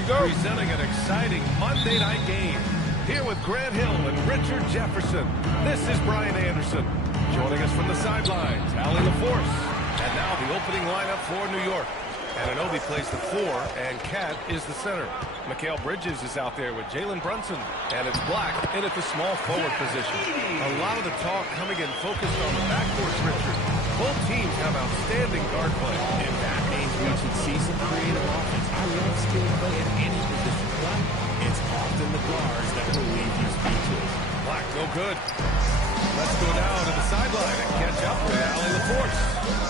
we go. Presenting an exciting Monday night game. Here with Grant Hill and Richard Jefferson, this is Brian Anderson. Joining us from the sidelines, Allie LaForce. And now the opening lineup for New York. Anunoby plays the 4, and Cat is the center. Mikal Bridges is out there with Jalen Brunson. And it's Black in at the small forward position. A lot of the talk coming in focused on the backcourts, Richard. Both teams have outstanding guard play. And that means we should see some creative offense. I love skill play at any position, but it's often the guards that will leave you speechless. Black, no good. Let's go down to the sideline and catch up with Allie LaForce.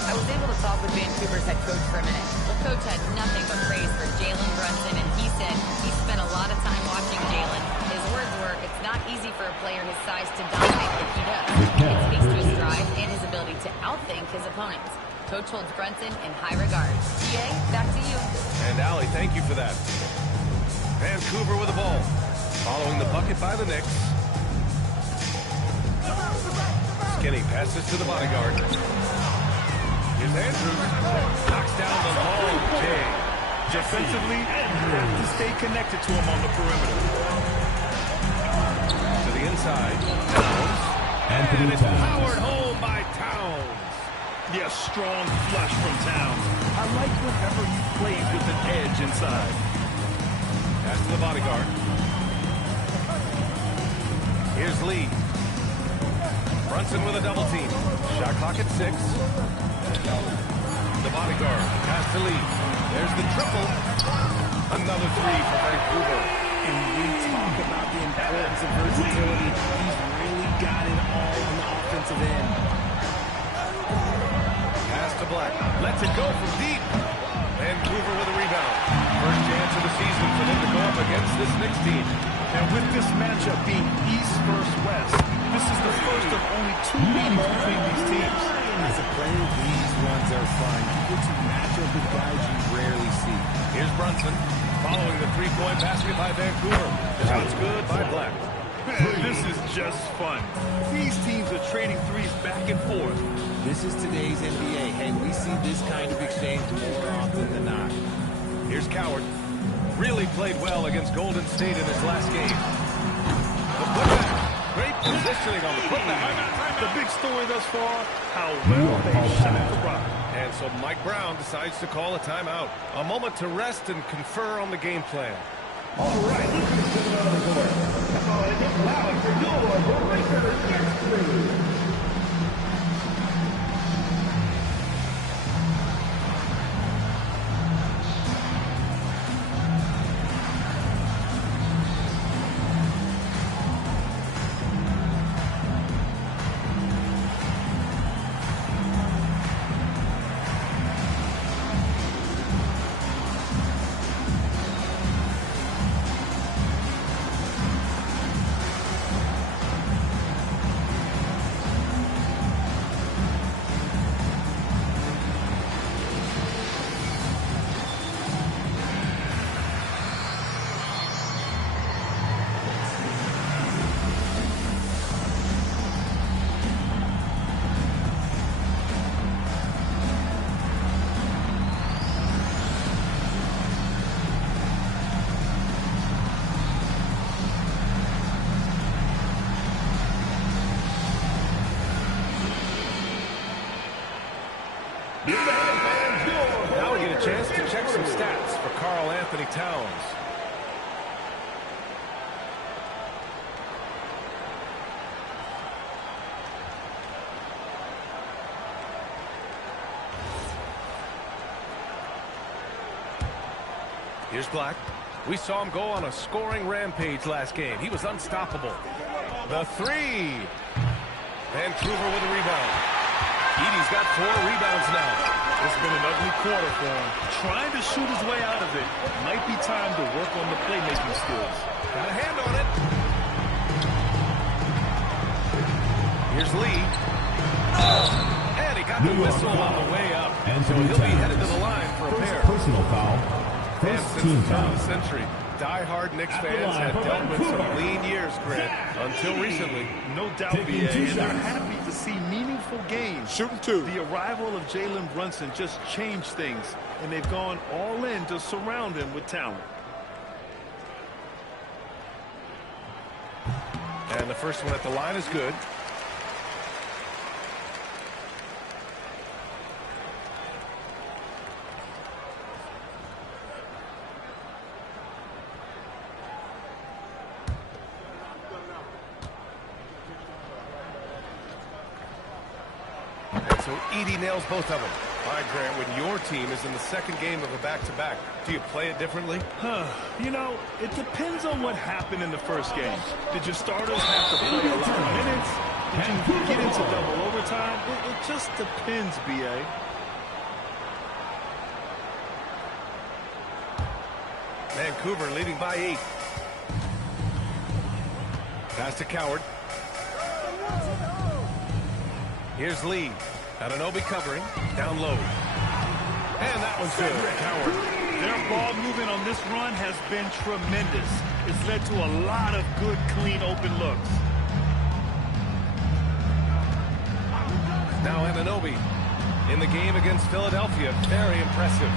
I was able to talk with Vancouver's head coach for a minute. The coach had nothing but praise for Jalen Brunson, and he said he spent a lot of time watching Jalen. His words were, it's not easy for a player his size to dominate like he does. It speaks to his drive and his ability to outthink his opponents. Coach holds Brunson in high regard. TA, back to you. And Allie, thank you for that. Vancouver with the ball. Following the bucket by the Knicks. Skinny passes to the bodyguard. Here's Andrews. Knocks down the long J. Defensively, you have to stay connected to him on the perimeter. To the inside. Towns. And it's powered home by Towns. Yes, strong flush from Towns. I like whenever he plays with an edge inside. Pass to the bodyguard. Here's Lee. Brunson with a double team. Shot clock at 6. The bodyguard. Pass to Lee. There's the triple. Another 3 for Vancouver. And we talk about the importance of versatility. He's really got it all on the offensive end. Pass to Black. Lets it go from deep. Vancouver with a rebound. First chance of the season for them to go up against this Knicks team. And with this matchup being East versus West, this is the first of only 2 meetings between these teams. As a player, these runs are fun. You get to match up with guys you rarely see. Here's Brunson following the 3-point basket by Vancouver. Shot's good by Black. This is just fun. These teams are trading threes back and forth. This is today's NBA. Hey, we see this kind of exchange more often than not. Here's Coward. Really played well against Golden State in his last game. The putback. Great positioning on the putback. The big story thus far, how well they shot the rock. And so Mike Brown decides to call a timeout. A moment to rest and confer on the game plan. All right, this is the court. Allowing for your Lakers next. Now we get a chance to check some stats for Karl Anthony Towns. Here's Black. We saw him go on a scoring rampage last game. He was unstoppable. The 3. Vancouver with a rebound. Edey's got 4 rebounds now. It's been an ugly quarter for him. Trying to shoot his way out of it. Might be time to work on the playmaking skills. Got a hand on it. Here's Lee. And he got the whistle on the way up. So he'll be headed to the line for a pair. Personal foul. And since the turn of the century, die-hard Knicks fans had dealt with some lean years, Grant, until recently. No doubt, BA, and they're happy to see meaningful gains. Shooting 2. The arrival of Jalen Brunson just changed things, and they've gone all in to surround him with talent. And the first one at the line is good. So Edey nails both of them. All right, Grant, when your team is in the second game of a back-to-back, do you play it differently? You know, it depends on what happened in the first game. Did your starters have to play a lot of minutes? Did you get into double overtime? It just depends, B.A. Vancouver leading by 8. Pass to Coward. Here's Lee. Anunoby covering. Down low. And that one's good. Coward. Their ball movement on this run has been tremendous. It's led to a lot of good, clean, open looks. Now Anunoby in the game against Philadelphia. Very impressive.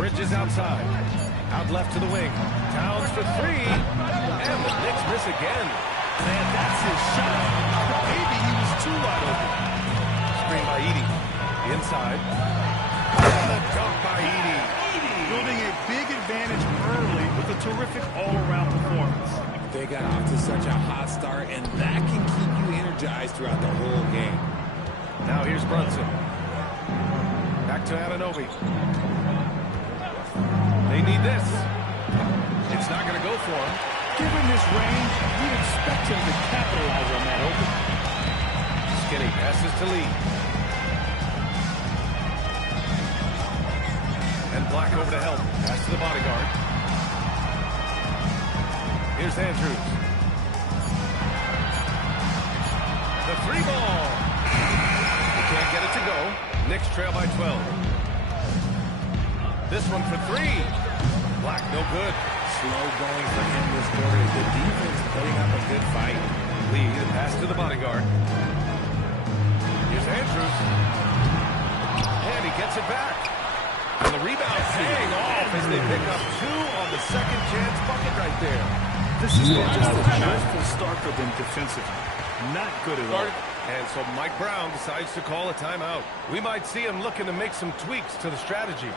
Bridges outside. Out left to the wing. Towns for 3. And the Knicks miss again. Man, that's his shot. Maybe he was too wide open. Screen by Edey. Inside. And a dunk by Edey. Building a big advantage early with a terrific all-around performance. They got off to such a hot start, and that can keep you energized throughout the whole game. Now here's Brunson. Back to Anunoby. They need this. It's not going to go for him. Given his range, you'd expect him to capitalize on that open. Skinny passes to Lee. And Black over to help. Pass to the bodyguard. Here's Andrews. The 3-ball. Can't get it to go. Knicks trail by 12. This one for 3. Black, no good. Slow going for him this quarter. The defense putting up a good fight. Lee, the pass to the bodyguard. Here's Andrews. And he gets it back. And the rebound paying off as they pick up 2 on the second chance bucket right there. This is just a dreadful start for them defensively. Not good at all. And so Mike Brown decides to call a timeout. We might see him looking to make some tweaks to the strategy.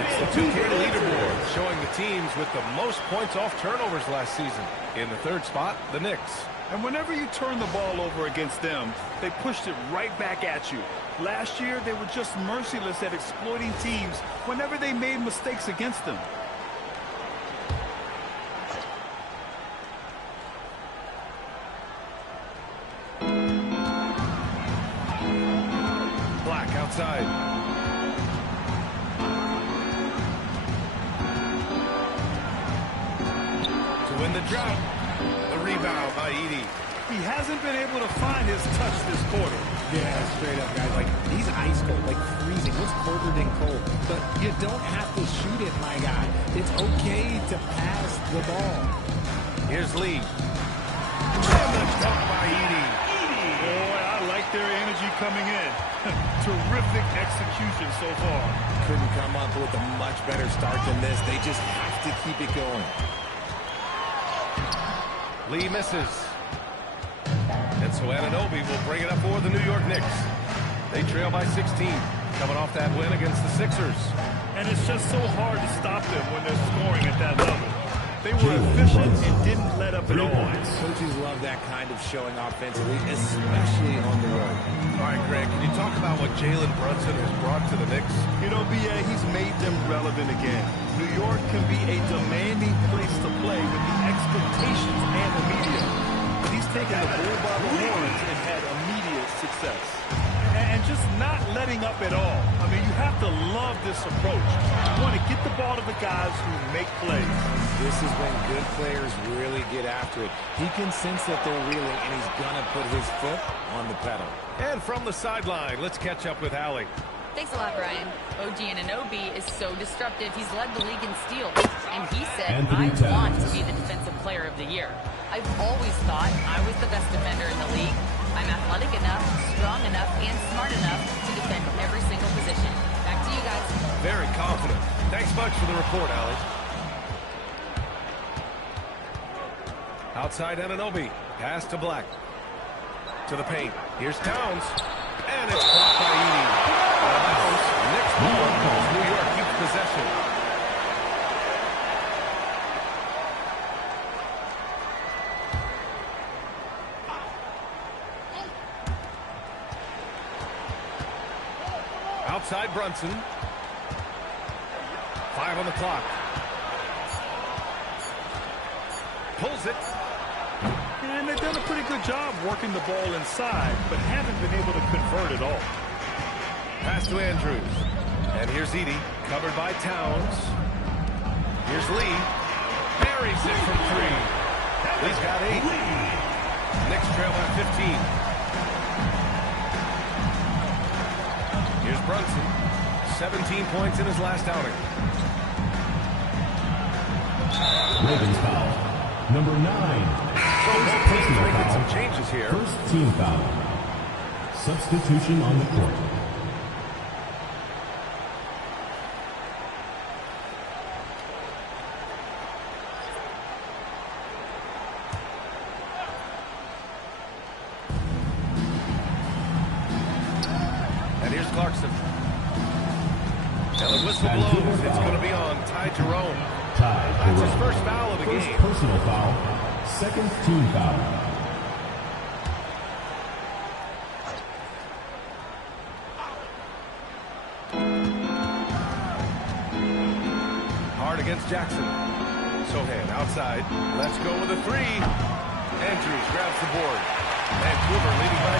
It's the 2K leaderboard showing the teams with the most points off turnovers last season. In the third spot, the Knicks. And whenever you turn the ball over against them, they pushed it right back at you. Last year, they were just merciless at exploiting teams whenever they made mistakes against them. Black outside. To win the drought. The rebound by Edey. He hasn't been able to find his touch this quarter. Yeah, straight up, guys. Like, he's ice cold, like freezing. What's colder than cold? But you don't have to shoot it, my guy. It's okay to pass the ball. Here's Lee. And the dunk by Edey. Boy, I like their energy coming in. Terrific execution so far. Couldn't come up with a much better start than this. They just have to keep it going. Lee misses. And so Anunoby will bring it up for the New York Knicks. They trail by 16, coming off that win against the Sixers. And it's just so hard to stop them when they're scoring at that level. They were efficient and didn't let up at all. Coaches love that kind of showing offensively, especially on the road. All right, Greg, can you talk about what Jalen Brunson has brought to the Knicks? You know, B.A., he's made them relevant again. New York can be a demanding place to play with the expectations and the media. But he's taken the bull by the horns and had immediate success. And just not letting up at all. I mean, you have to love this approach. You want to get the ball to the guys who make plays. This is when good players really get after it. He can sense that they're reeling, and he's going to put his foot on the pedal. And from the sideline, let's catch up with Allie. Thanks a lot, Brian. OG Anunoby is so disruptive. He's led the league in steals. And he said, I want to be the defensive player of the year. I've always thought I was the best defender in the league. I'm athletic enough, strong enough, and smart enough to defend every single position. Back to you guys. Very confident. Thanks much for the report, Allie. Outside Anunoby. Pass to Black. To the paint. Here's Towns. And it's blocked by Edey. Out of bounds. Knicks ball as New York keeps possession. Outside Brunson. 5 on the clock. Pulls it. And they've done a pretty good job working the ball inside, but haven't been able to convert at all. Pass to Andrews. And here's Edey, covered by Towns. Here's Lee. Buries it from 3. Lee's got 8. Knicks trail by 15. Here's Brunson. 17 points in his last outing. Ravens foul. Number 9. So both teams making some changes here. First team foul. Substitution on the court. And here's Clarkson. And the whistle blows. It's going to be on Ty Jerome. That's his first foul of the game. First personal foul. Second team foul. Hard against Jackson. Sohan outside. Let's go with a 3. Andrews grabs the board. Vancouver leading by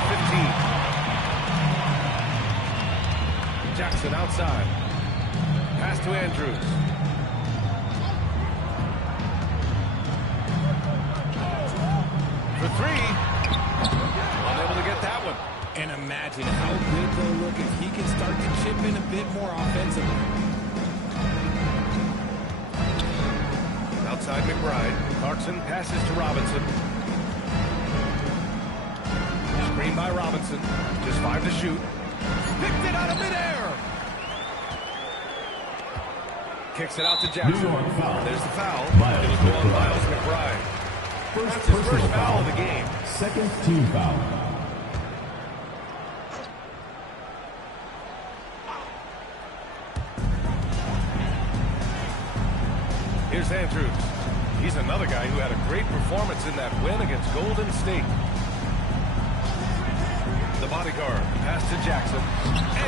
15. Jackson outside. Pass to Andrews. For 3. Unable to get that one. And imagine how good they'll look if he can start to chip in a bit more offensively. Outside McBride. Clarkson passes to Robinson. Screen by Robinson. Just 5 to shoot. Picked it out of midair. Kicks it out to Jackson. There's the foul. It'll go on Miles McBride. That's his first foul of the game. Second team foul. Here's Andrews. He's another guy who had a great performance in that win against Golden State. The bodyguard. Pass to Jackson.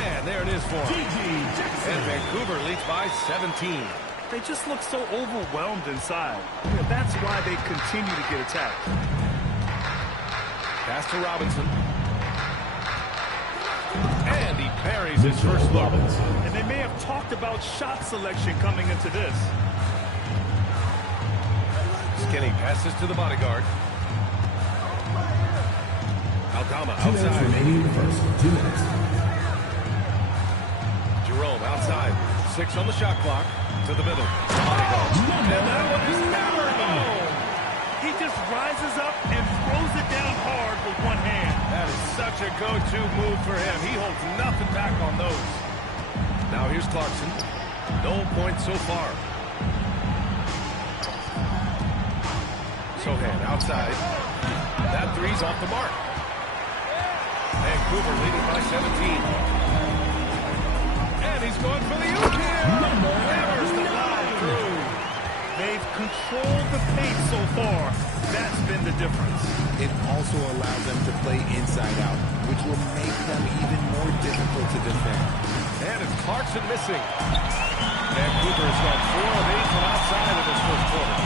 And there it is for him. And Vancouver leads by 17. They just look so overwhelmed inside. You know, that's why they continue to get attacked. Pass to Robinson. And he buries his first look. And they may have talked about shot selection coming into this. Skinny passes to the bodyguard. Aldama 2 minutes outside. remaining in the first. 2 minutes. Jerome outside. 6 on the shot clock. To the middle. Bodyguard. And that one is hammered home. He just rises up and throws it down hard with one hand. That is such a go-to move for him. He holds nothing back on those. Now here's Clarkson. No points so far. Sochan outside. That three's off the mark. Vancouver leading by 17. And he's going for the oop here. Hammers the ball through. They've controlled the pace so far. That's been the difference. It also allows them to play inside out, which will make them even more difficult to defend. And it's Clarkson missing. Vancouver has gone 4 of 8 from outside of this first quarter.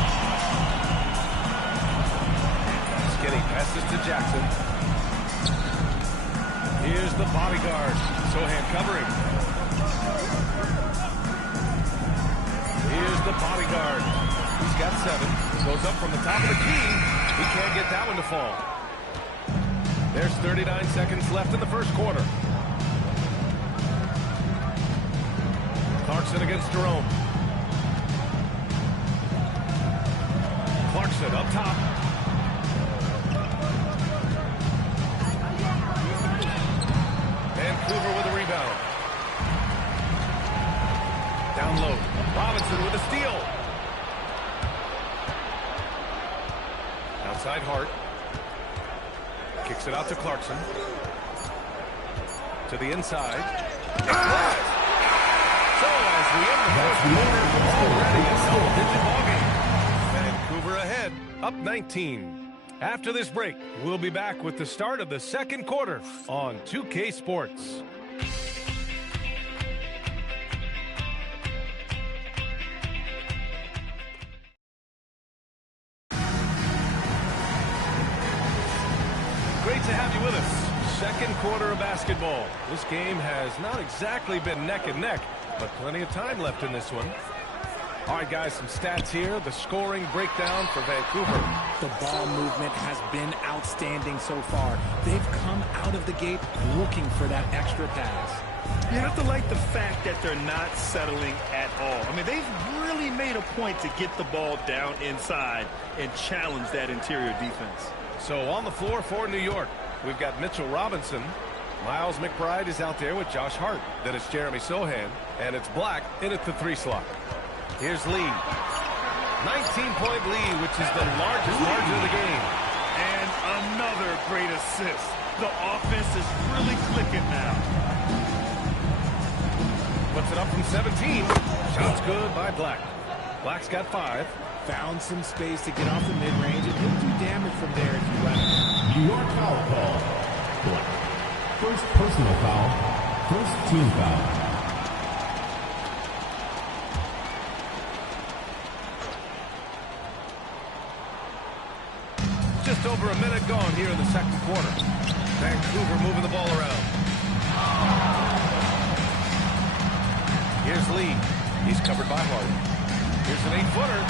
Skinny passes to Jackson. Here's the bodyguard. Sochan covering. Here's the bodyguard. He's got 7. Goes up from the top of the key. He can't get that one to fall. There's 39 seconds left in the first quarter. Clarkson against Jerome. Clarkson up top. Vancouver with a rebound. Down low. Robinson with a steal. Outside Hart. Kicks it out to Clarkson. To the inside. So as we end the first quarter, already a double-digit ballgame. Vancouver ahead, up 19. After this break, we'll be back with the start of the second quarter on 2K Sports. Great to have you with us. Second quarter of basketball. This game has not exactly been neck and neck, but plenty of time left in this one. All right, guys, some stats here. The scoring breakdown for Vancouver. The ball movement has been outstanding so far. They've come out of the gate looking for that extra pass. You have to like the fact that they're not settling at all. I mean, they've really made a point to get the ball down inside and challenge that interior defense. So on the floor for New York, we've got Mitchell Robinson. Miles McBride is out there with Josh Hart. Then it's Jeremy Sochan, and it's Black in at the 3 slot. Here's Lee. 19-point lead, which is the largest margin of the game. And another great assist. The offense is really clicking now. Puts it up from 17. Shot's good by Black. Black's got 5. Found some space to get off the mid-range, and he'll do damage from there if you let him. New York foul call. Black. First personal foul. First team foul. Just over a minute gone here in the second quarter. Vancouver moving the ball around. Here's Lee. He's covered by Hart. Here's an 8-footer.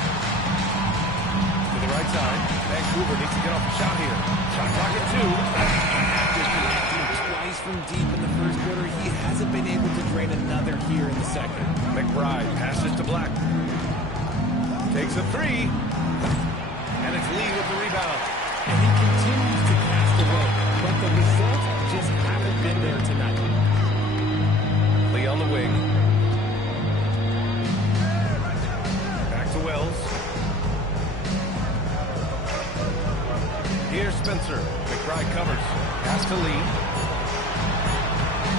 To the right side. Vancouver needs to get off the shot here. Shot clock at 2. Twice from deep in the first quarter. He hasn't been able to drain another here in the second. McBride passes to Black. Takes a 3. And it's Lee with the rebound. And he continues to cast away, but the results just haven't been there tonight. Lee on the wing. Back to Wells. Here's Spencer. McBride covers. Pass to Lee.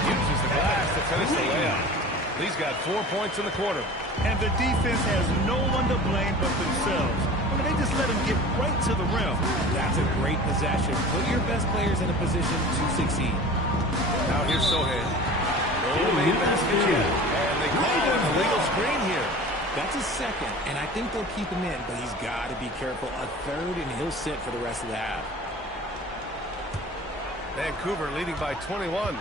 Uses the glass to finish the layup. Lee's got 4 points in the quarter. And the defense has no one to blame but themselves. I mean, they just let him get right to the rim. That's a great possession. Put your best players in a position to succeed. Now here's Sochan. No made basket yet. And they call it a legal screen here. That's a second, and I think they'll keep him in, but he's got to be careful. A third, and he'll sit for the rest of the half. Vancouver leading by 21.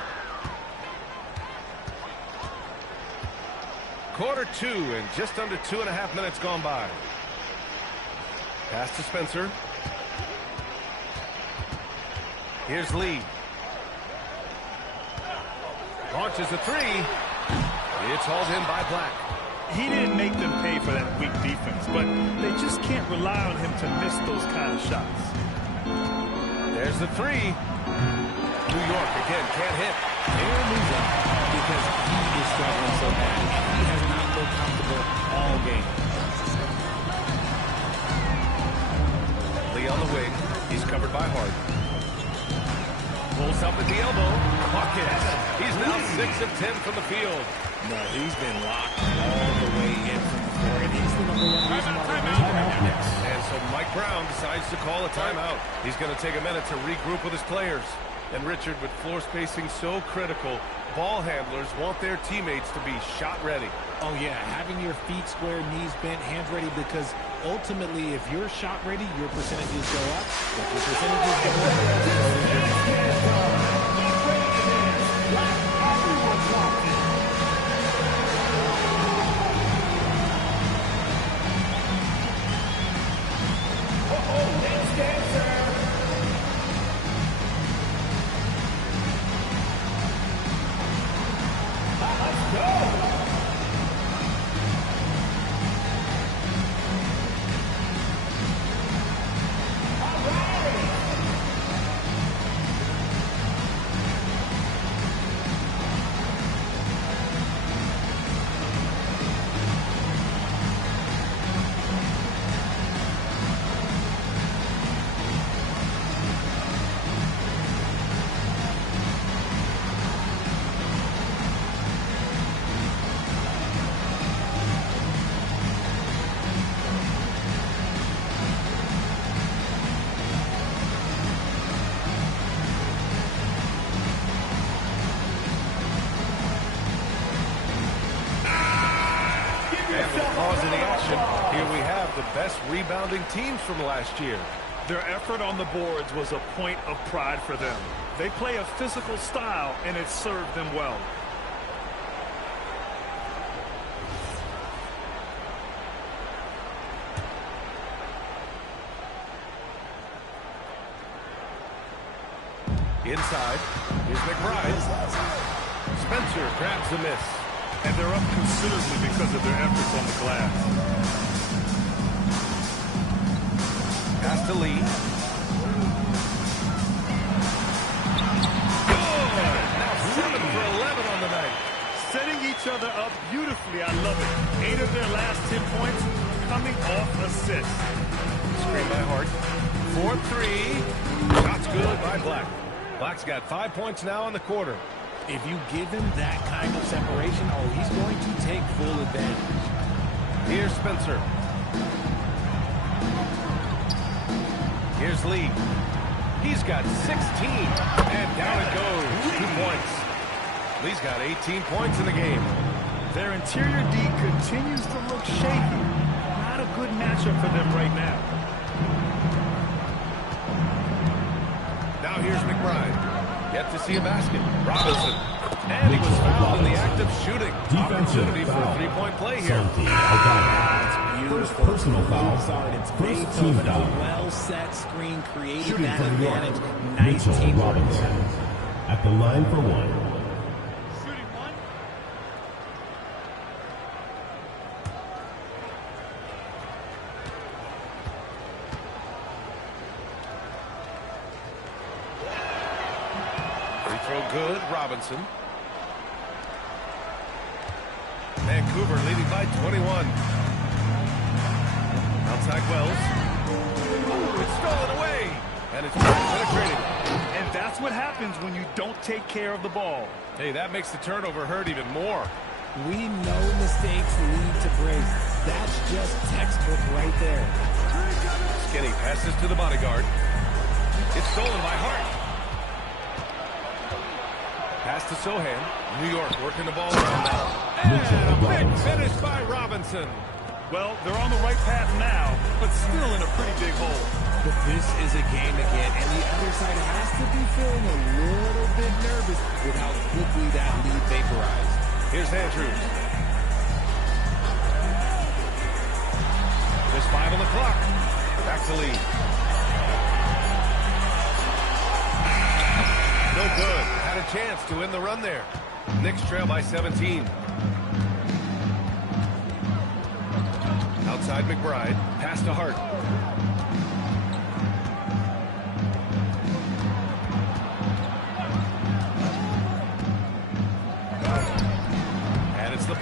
Quarter 2 and just under 2.5 minutes gone by. Pass to Spencer. Here's Lee. Launches a 3. It's hauled in by Black. He didn't make them pay for that weak defense, but they just can't rely on him to miss those kind of shots. There's the 3. New York again can't hit. They're losing because he is struggling so bad. He has not looked comfortable all game. Lee on the wing. He's covered by Hart. Pulls up at the elbow. Buckets. He's now 6 of 10 from the field. No, he's been locked all the way in from the floor, and he's the number one reason why they're losing right now. And so Mike Brown decides to call a timeout. He's going to take a minute to regroup with his players. And Richard, with floor spacing so critical, ball handlers want their teammates to be shot ready. Oh, yeah, having your feet square, knees bent, hands ready, because ultimately, if you're shot ready, your percentages go up. If your percentages go up, here we have the best rebounding teams from last year. Their effort on the boards was a point of pride for them. They play a physical style, and it served them well. Inside, here's McBride. Spencer grabs the miss. And they're up considerably because of their efforts on the glass. Pass to Lee. Good! Now 7 for 11 on the night. Setting each other up beautifully. I love it. 8 of their last 10 points coming off assists. Screen by Hart. 4-3. Shot's good by Black. Black's got 5 points now in the quarter. if you give him that kind of separation, oh, he's going to take full advantage. Here's Spencer. Here's Lee. He's got 16. And down it goes. 2 points. Lee's got 18 points in the game. Their interior D continues to look shaky. Not a good matchup for them right now. Now here's McBride. Yet to see a basket. Robinson. And he was fouled in the act of shooting. Opportunity for a three-point play here. That's beautiful. Personal foul. It's First based team on a foul. well-set screen, creating Shooting that from New York, advantage. Nice Mitchell teamwork Robinson. there. At the line for one. Free throw good. Robinson. Vancouver leading by 21. Outside Wells. Oh, it's stolen away. And it's penetrating. And that's what happens when you don't take care of the ball. Hey, that makes the turnover hurt even more. We know mistakes lead to breaks. That's just textbook right there. Skinny passes to the bodyguard. It's stolen by Hart. Pass to Sohan. New York working the ball around now. And a big finish by Robinson. Well, they're on the right path now, but still in a pretty big hole. But this is a game again, and the other side has to be feeling a little bit nervous with how quickly that lead vaporized. Here's Andrews. There's 5 on the clock. Back to Lee. No good. Had a chance to win the run there. Knicks trail by 17. Outside McBride. Pass to Hart.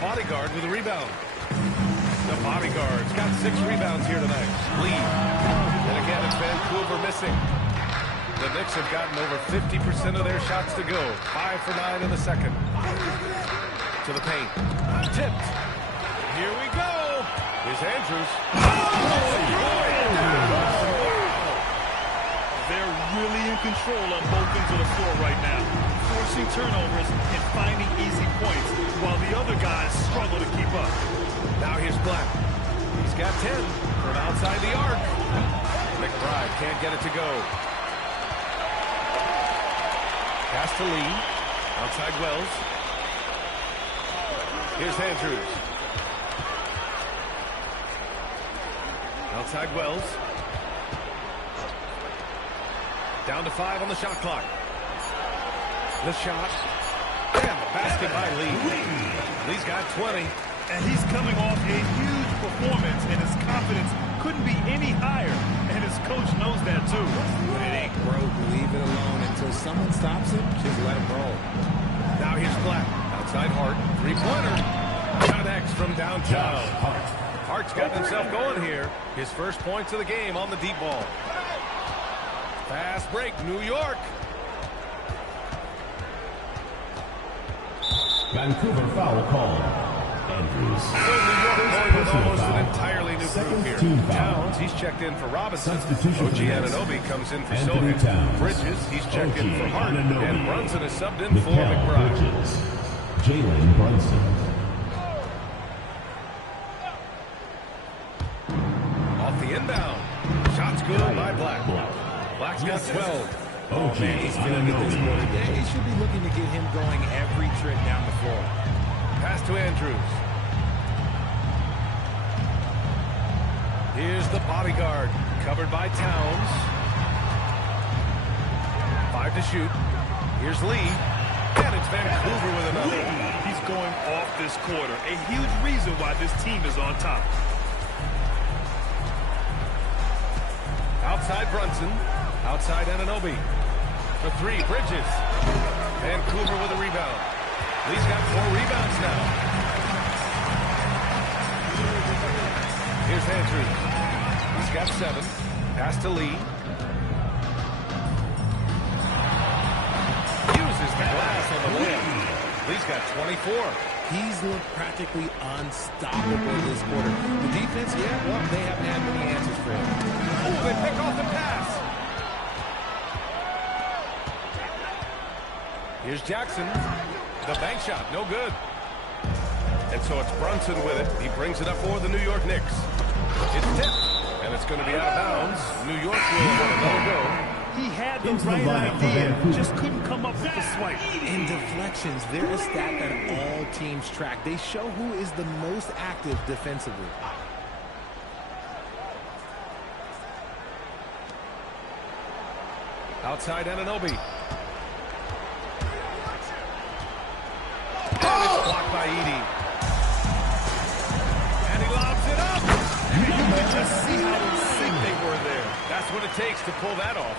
bodyguard with a rebound. The bodyguard's got 6 rebounds here tonight. Lee. And again, it's Vancouver missing. The Knicks have gotten over 50% of their shots to go. 5 for 9 in the second. To the paint. Tipped. Here we go. Here's Andrews. They're really in control on both ends of the floor right now, forcing turnovers and finding easy points, while the other guys struggle to keep up. Now here's Black. He's got 10 from outside the arc. McBride can't get it to go. Pass to Lee. Outside Wells. Here's Andrews. Outside Wells. Down to 5 on the shot clock. The shot. And the basket by Lee. Lee's got 20. And he's coming off a huge performance, and his confidence couldn't be any higher. And his coach knows that, too. When it ain't broke, leave it alone. Until someone stops him, just let him roll. Now here's Black. Outside Hart. Three-pointer. Shot X from downtown. Hart's got himself going here. His first points of the game on the deep ball. Fast break, New York. Vancouver foul called. Andrews. So New York going with almost an entirely new group here. Towns, he's checked in for Robinson. OG Anunoby comes in for Sohan. Bridges, he's checked in for Hart. And Brunson is subbed in for McBride. Jalen Brunson. Off the inbound. Shots good by Black. Black's got 12. Oh, man, he's feeling it this morning. He should be looking to get him going every trip down the floor. Pass to Andrews. Here's the bodyguard. Covered by Towns. 5 to shoot. Here's Lee. And it's Vancouver with another. He's going off this quarter. A huge reason why this team is on top. Outside Brunson. Outside Anunoby. For 3, Bridges. Vancouver with a rebound. Lee's got 4 rebounds now. Here's Andrews. He's got 7. Pass to Lee. Uses the glass on the layup. Lee's got 24. He's looked practically unstoppable this quarter. The defense, yeah, well, they haven't had many answers for him. Oh, they pick off the pass. Here's Jackson. The bank shot, no good. And so it's Brunson with it. He brings it up for the New York Knicks. It's tipped, and it's going to be out of bounds. New York will have another go. He had the right idea, just couldn't come up with the swipe. In deflections, they're a stat that all teams track. They show who is the most active defensively. Outside Anunoby. And it's blocked by Edey. And he lobs it up. You can just see how in sync they were there. That's what it takes to pull that off.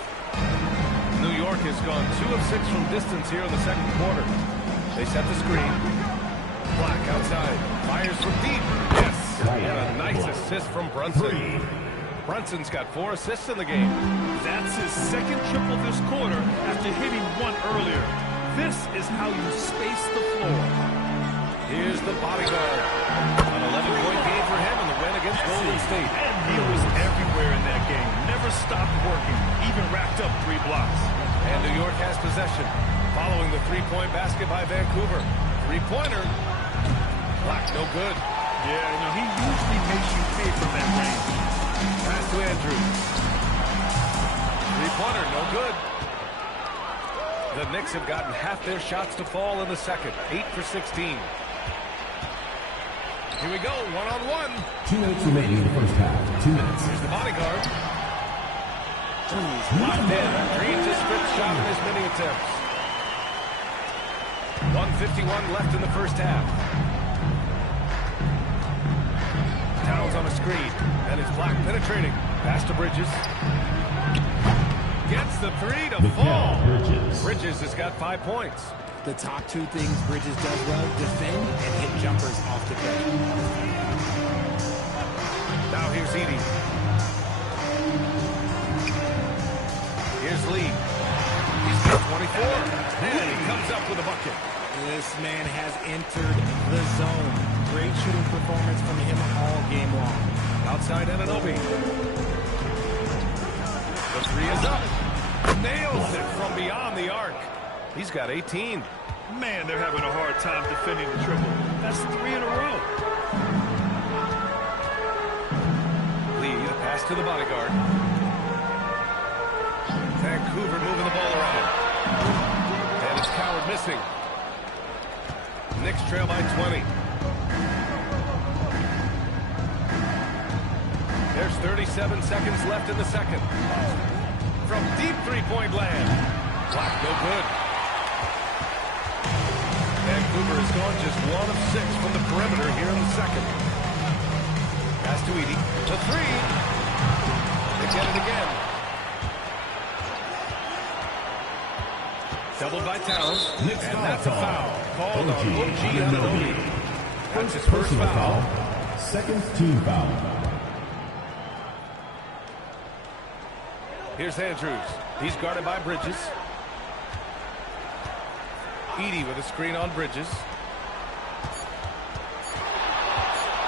New York has gone 2 of 6 from distance here in the second quarter. They set the screen. Black outside. Fires from deep. Yes. And a nice assist from Brunson. Brunson's got 4 assists in the game. That's his second triple this quarter after hitting 1 earlier. This is how you space the floor. Here's the bodyguard. An 11-point game for him in the win against Golden State. And he was everywhere in that game. Never stopped working. Even racked up 3 blocks. And New York has possession. Following the 3-point basket by Vancouver. 3-pointer. Black, no good. Yeah, you know, he usually makes you pay from that range. Pass to Andrews. 3-pointer, no good. The Knicks have gotten half their shots to fall in the second. 8 for 16. Here we go, one-on-one. 2 minutes remaining in the first half. 2 minutes. Here's the bodyguard. Locked in. Dreams his 5th shot in his many attempts. 1:51 left in the first half. Towns on a screen. And it's Black penetrating. Pass to Bridges. Gets the 3 to fall. Bridges. Bridges has got 5 points. The top two things Bridges does well, defend and hit jumpers off the pitch. Now here's Edey. Here's Lee. He's got 24. And he comes up with a bucket. This man has entered the zone. Great shooting performance from him all game long. Outside Anunoby. The three is up. Nails it from beyond the arc. He's got 18. Man, they're having a hard time defending the triple. That's 3 in a row. Lee, the pass to the bodyguard. Vancouver moving the ball around. And it's Coward missing. Knicks trail by 20. There's 37 seconds left in the second. From deep three-point land. Black, no good. Vancouver has gone just 1 of 6 from the perimeter here in the second. Pass to Edey. The three. They get it again. Doubled by Towns. And that's a foul. Called on OG Anunoby. That's his first foul. Second team foul. Here's Andrews. He's guarded by Bridges. Edey with a screen on Bridges.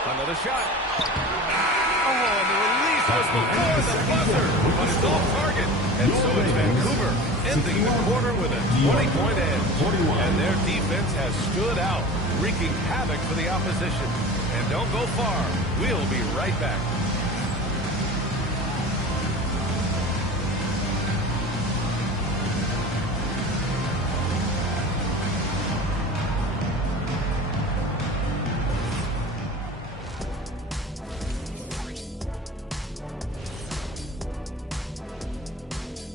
Another shot. Oh, and the release was before the buzzer. But it's off target. And so it's Vancouver ending the quarter with a 20-point edge. And their defense has stood out, wreaking havoc for the opposition. And don't go far. We'll be right back.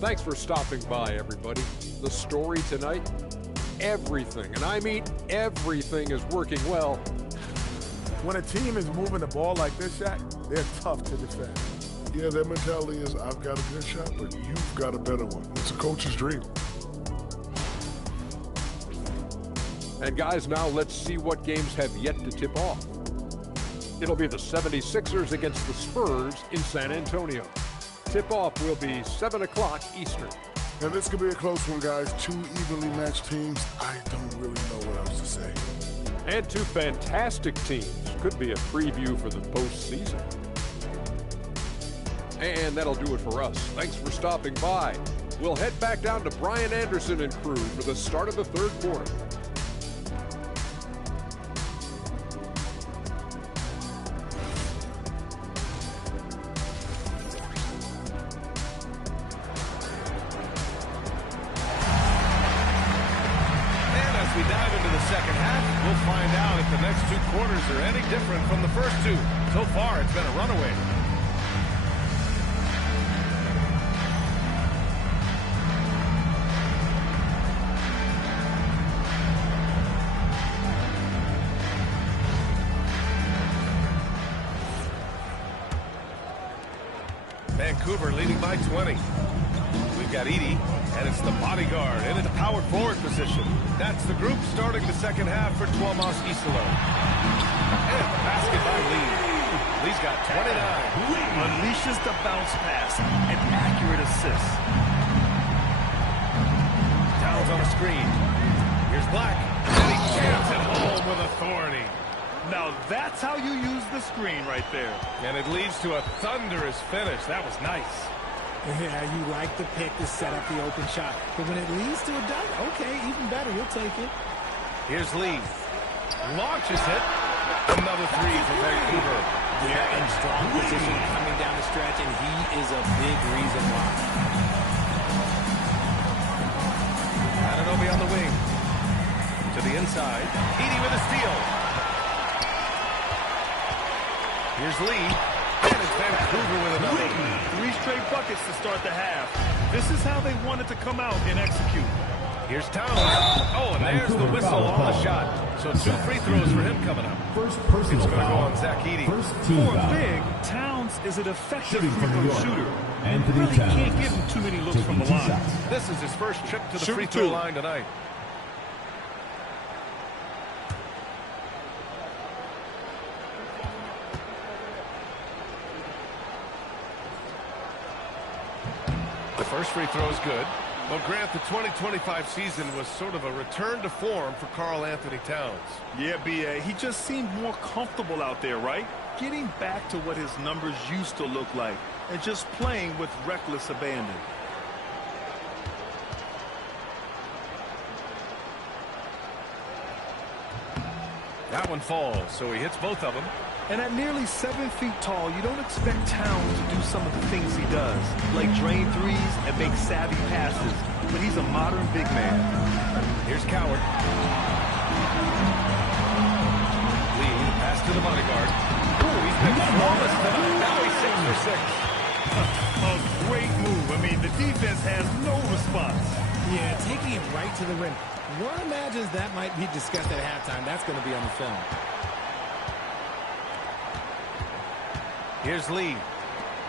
Thanks for stopping by, everybody. The story tonight, everything, and I mean everything, is working well. When a team is moving the ball like this, Shaq, they're tough to defend. Yeah, their mentality is, I've got a good shot, but you've got a better one. It's a coach's dream. And guys, now let's see what games have yet to tip off. It'll be the 76ers against the Spurs in San Antonio. Tip-off will be 7 o'clock Eastern. And this could be a close one, guys. 2 evenly matched teams. I don't really know what else to say. And 2 fantastic teams. Could be a preview for the postseason. And that'll do it for us. Thanks for stopping by. We'll head back down to Brian Anderson and crew for the start of the third quarter. We dive into the second half. We'll find out if the next 2 quarters are any different from the first 2. So far, it's been a runaway. Vancouver leading by 20. We've got Edey, and it's the bodyguard in its power forward position. That's the group starting the second half for Tuomas Isillo. And the basket by Lee. Lee's got 29. Unleashes the bounce pass. An accurate assist. Towns on a screen. Here's Black. And he jams it home with authority. Now that's how you use the screen right there. And it leads to a thunderous finish. That was nice. Yeah, you like the pick to set up the open shot. But when it leads to a dunk, okay, even better. You'll take it. Here's Lee. Launches it. Another three for Vancouver. They're in strong position coming down the stretch, and he is a big reason why. Anunoby on the wing. To the inside. Edey with a steal. Here's Lee. And it's Vancouver with another. 3 straight buckets to start the half. This is how they wanted to come out and execute. Here's Towns. Oh, and there's the whistle on the shot. So 2 free throws for him coming up. First personal It's going to go foul. on Zach Edey. First team For foul. big, Towns is an effective Shooting from free New throw York. shooter. Anthony Really Towns. can't give him too many looks Taking from the 2 line. shots. This is his first trip to the Shoot free throw 2. line tonight. First free throw is good. Well, Grant, the 2025 season was sort of a return to form for Karl Anthony Towns. Yeah, B.A. He just seemed more comfortable out there, right? Getting back to what his numbers used to look like and just playing with reckless abandon. That one falls, so he hits both of them. And at nearly 7 feet tall, you don't expect Towns to do some of the things he does, like drain threes and make savvy passes. But he's a modern big man. Here's Coward. Lee, pass to the bodyguard. Ooh, he's been flawless tonight. Now he's 6 for 6. A great move. I mean, the defense has no response. Yeah, taking it right to the rim. One imagines that might be discussed at halftime. That's going to be on the film. Here's Lee.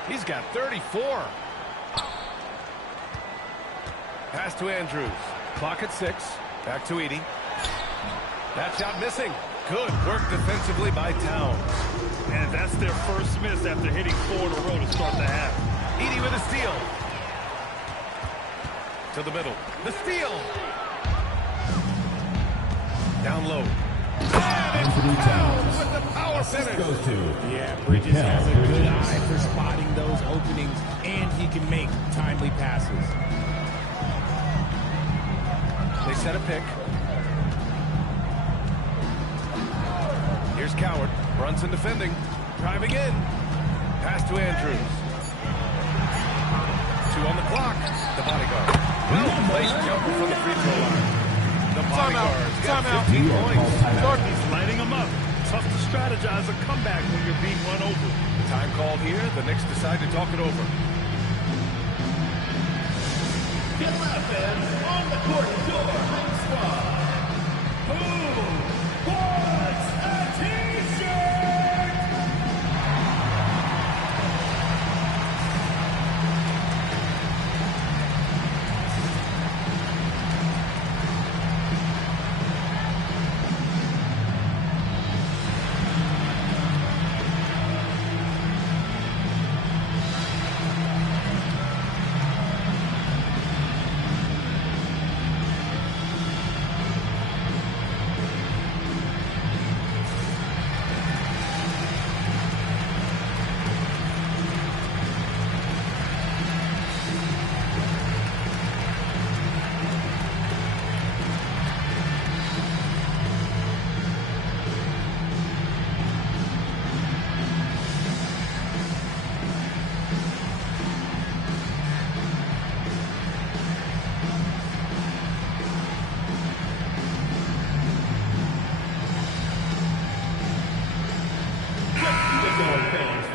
He's got 34. Pass to Andrews. Clock at 6. Back to Edey. That shot missing. Good work defensively by Towns. And that's their first miss after hitting 4 in a row to start the half. Edey with a steal. To the middle. The steal. Down low. Anthony Towns. With the power finish. Goes to Yeah, Bridges has a good eye for spotting those openings, and he can make timely passes. They set a pick. Here's Coward. Brunson defending. Driving in. Pass to Andrews. 2 on the clock. The bodyguard. Well-placed jumper from the free throw line. The bodyguard's got 15 points. He's lighting them up. Tough to strategize a comeback when you're being run over. Time called here. The Knicks decide to talk it over. 11 on the court door. Squad. Who wants a T-shirt?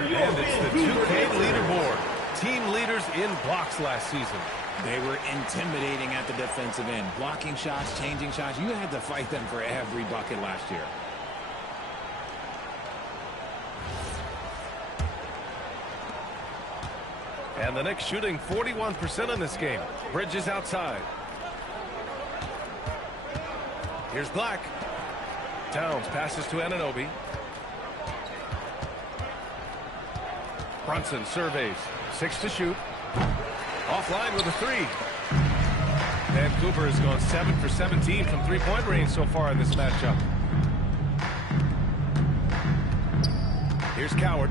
And it's the 2K leaderboard. Team leaders in blocks last season. They were intimidating at the defensive end. Blocking shots, changing shots. You had to fight them for every bucket last year. And the Knicks shooting 41% in this game. Bridges outside. Here's Black. Towns passes to Anunoby. Brunson surveys. 6 to shoot. Offline with a 3. Vancouver has gone 7 for 17 from three-point range so far in this matchup. Here's Coward.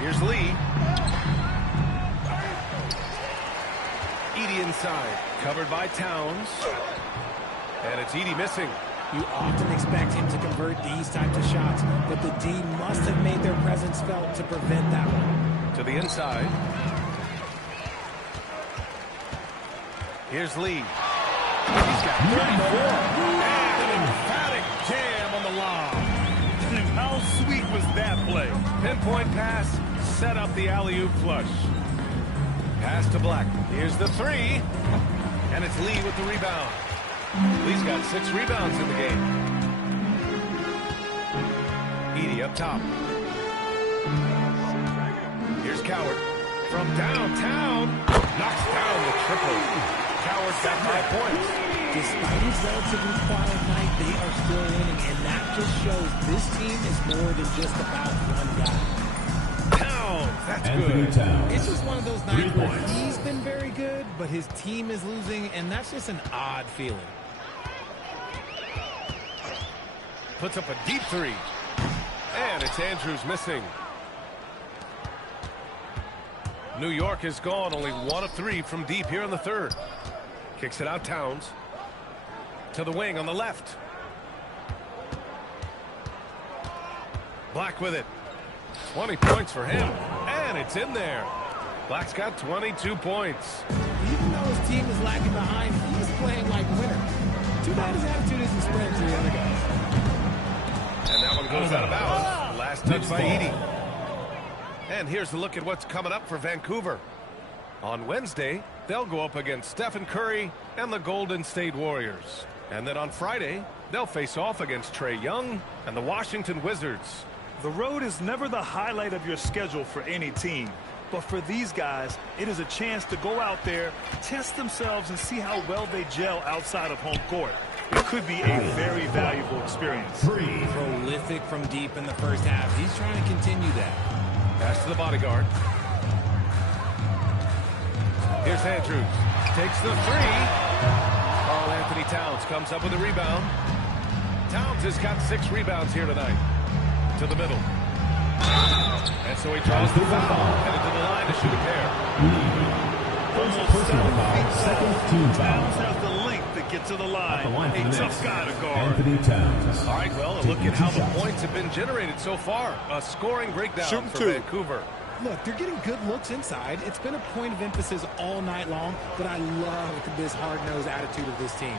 Here's Lee. Edey inside. Covered by Towns. And it's Edey missing. You often expect him to convert these types of shots, but the D must have made their presence felt to prevent that one. To the inside. Here's Lee. He's got 34. And an emphatic jam on the lob. How sweet was that play? Pinpoint pass, set up the alley-oop flush. Pass to Black. Here's the 3. And it's Lee with the rebound. Lee's got 6 rebounds in the game. Edey up top. Here's Coward. From downtown. Knocks down the triple. Coward's got 5 points. Despite his relatively quiet night, they are still winning, and that just shows this team is more than just about one guy. Towns Towns. That's Anthony good. Towns. It's just one of those nights 3 where points. he's been very good, but his team is losing, and that's just an odd feeling. Puts up a deep three. And it's Andrews missing. New York is gone, only 1 of 3 from deep here in the third. Kicks it out, Towns. To the wing on the left. Black with it. 20 points for him. And it's in there. Black's got 22 points. Even though his team is lagging behind, he's playing like a winner. Too bad his attitude isn't spread to the other guys. And that one goes out of bounds. Last touch by Edey. And here's a look at what's coming up for Vancouver. On Wednesday, they'll go up against Stephen Curry and the Golden State Warriors. And then on Friday, they'll face off against Trae Young and the Washington Wizards. The road is never the highlight of your schedule for any team. But for these guys, it is a chance to go out there, test themselves, and see how well they gel outside of home court. It could be a very valuable experience. Prolific from deep in the first half. He's trying to continue that. Pass to the bodyguard. Here's Andrews. Takes the three. Karl Anthony Towns comes up with a rebound. Towns has got 6 rebounds here tonight. To the middle. And so he draws the foul. Headed to the line to shoot a pair. First personal foul, second team foul. Towns has the length to get to the line. A tough guy to guard. Anthony Towns. All right, well, look at how the points have been generated so far. A scoring breakdown for Vancouver. Look, they're getting good looks inside. It's been a point of emphasis all night long, but I love this hard-nosed attitude of this team.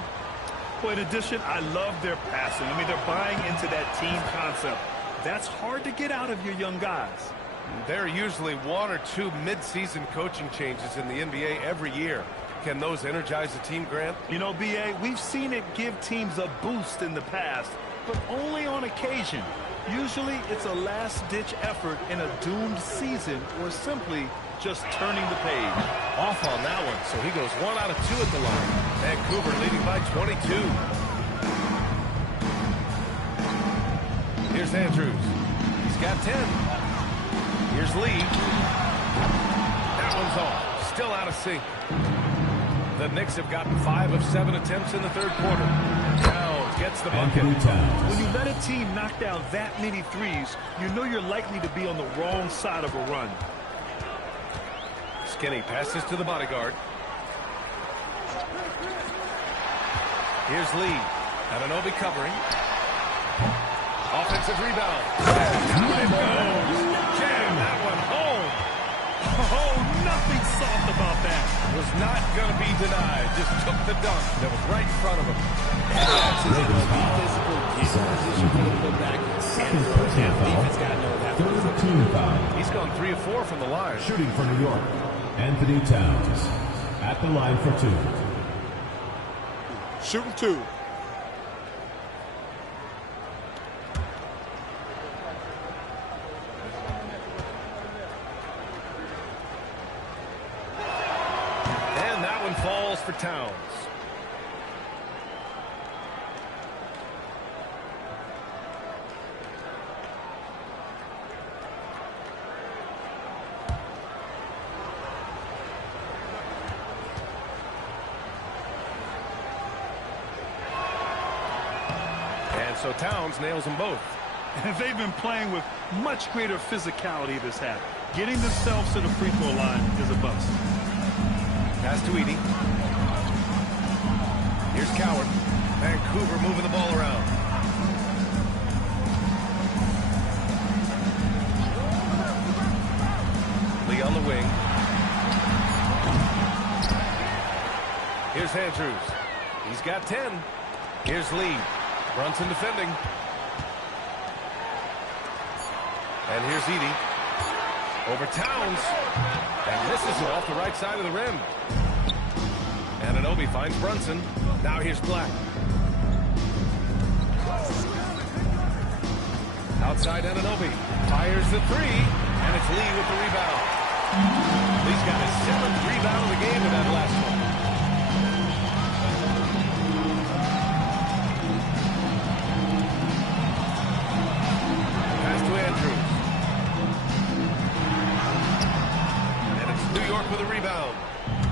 Well, in addition, I love their passing. I mean, they're buying into that team concept. That's hard to get out of your young guys. There are usually 1 or 2 mid-season coaching changes in the NBA every year. Can those energize the team, Grant? You know, B.A., we've seen it give teams a boost in the past, but only on occasion. Usually it's a last-ditch effort in a doomed season or simply just turning the page. Off on that one, so he goes 1 out of 2 at the line. Vancouver leading by 22. Here's Andrews. He's got 10. Here's Lee. That one's off. Still out of sync. The Knicks have gotten 5 of 7 attempts in the third quarter. Towns gets the bucket. When you let a team knock down that many threes, you know you're likely to be on the wrong side of a run. Skinny passes to the bodyguard. Here's Lee. Anunoby covering. Offensive rebound. Down it goes. Jam that one home. Oh, nothing soft about that. Was not going to be denied. Just took the dunk that was right in front of him. Third team foul. He's gone 3 of 4 from the line. Shooting for New York, Anthony Towns. At the line for 2. Shooting 2. And that one falls for Towns. And so Towns nails them both. And they've been playing with much greater physicality this half. Getting themselves to the free throw line is a bust. Pass to Edey. Here's Coward. Vancouver moving the ball around. Lee on the wing. Here's Andrews. He's got 10. Here's Lee. Brunson defending. And here's Edey. Over Towns. And misses it off the right side of the rim. Anunoby finds Brunson. Now here's Black. Outside Anunoby. Fires the 3. And it's Lee with the rebound. Lee's got his 7th rebound of the game with that last one. Pass to Andrews. rebound.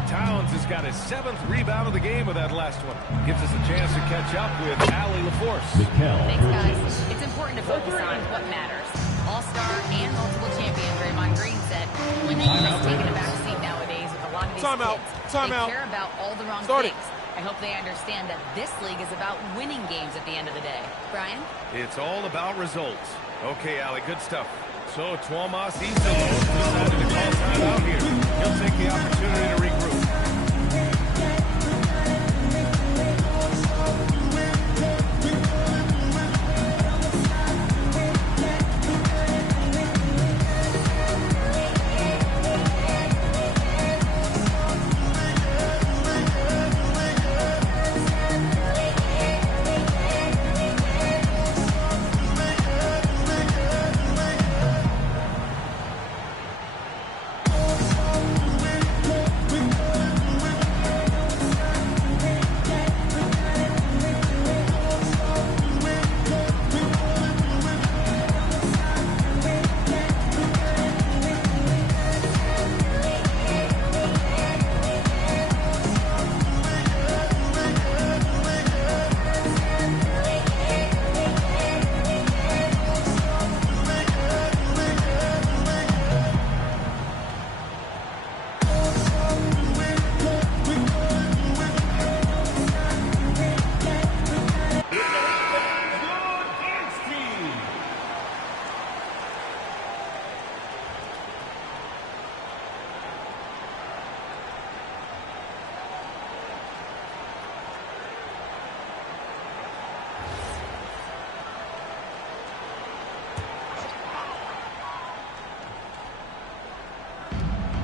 Towns has got his 7th rebound of the game with that last one. Gives us a chance to catch up with Allie LaForce. Thanks, guys. It's important to focus on what matters. All-star and multiple champion Draymond Green said, winning is taking a backseat nowadays with a lot of these kids. They care about all the wrong things. I hope they understand that this league is about winning games at the end of the day. Brian? It's all about results. Okay, Allie, good stuff. So Tuomas Isillo decided to call time out here. He'll take the opportunity to regroup.